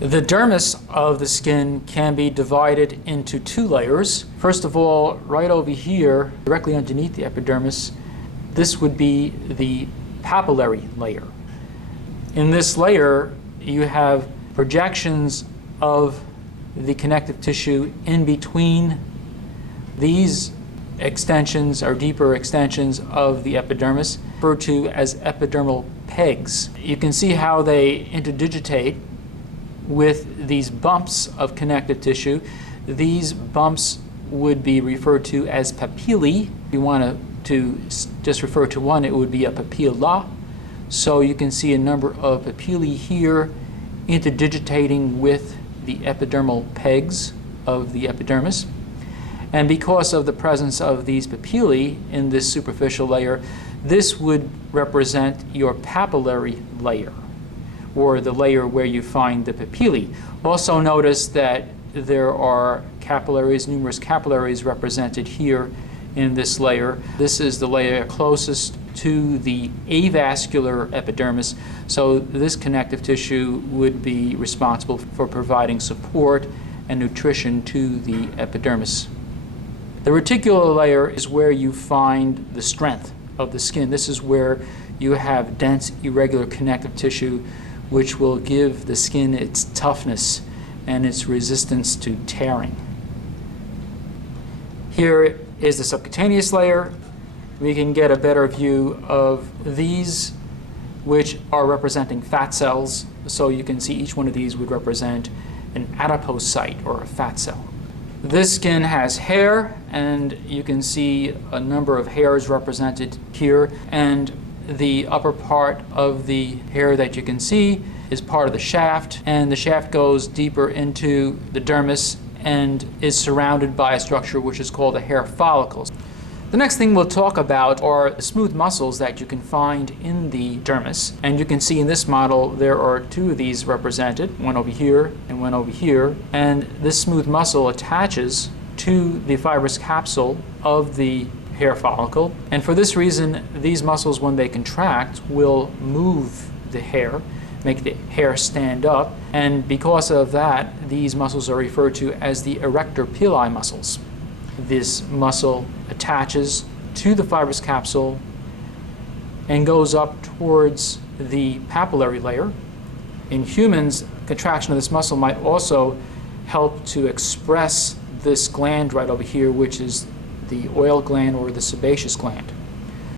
The dermis of the skin can be divided into two layers. First of all, right over here, directly underneath the epidermis, this would be the papillary layer. In this layer, you have projections of the connective tissue in between these extensions or deeper extensions of the epidermis, referred to as epidermal pegs. You can see how they interdigitate with these bumps of connective tissue. These bumps would be referred to as papillae. If you want to just refer to one, it would be a papilla. So you can see a number of papillae here interdigitating with the epidermal pegs of the epidermis. And because of the presence of these papillae in this superficial layer, this would represent your papillary layer, or the layer where you find the papillae. Also notice that there are capillaries, numerous capillaries represented here in this layer. This is the layer closest to the avascular epidermis, so this connective tissue would be responsible for providing support and nutrition to the epidermis. The reticular layer is where you find the strength of the skin. This is where you have dense, irregular connective tissue which will give the skin its toughness and its resistance to tearing. Here is the subcutaneous layer. We can get a better view of these, which are representing fat cells. So you can see each one of these would represent an adipocyte or a fat cell. This skin has hair, and you can see a number of hairs represented here, and the upper part of the hair that you can see is part of the shaft, and the shaft goes deeper into the dermis and is surrounded by a structure which is called the hair follicles. The next thing we'll talk about are the smooth muscles that you can find in the dermis. And you can see in this model there are two of these represented, one over here and one over here. And this smooth muscle attaches to the fibrous capsule of the hair follicle. And for this reason, these muscles, when they contract, will move the hair, make the hair stand up. And because of that, these muscles are referred to as the Erector Pili muscles. This muscle attaches to the fibrous capsule and goes up towards the papillary layer. In humans, contraction of this muscle might also help to express this gland right over here, which is the oil gland or the sebaceous gland.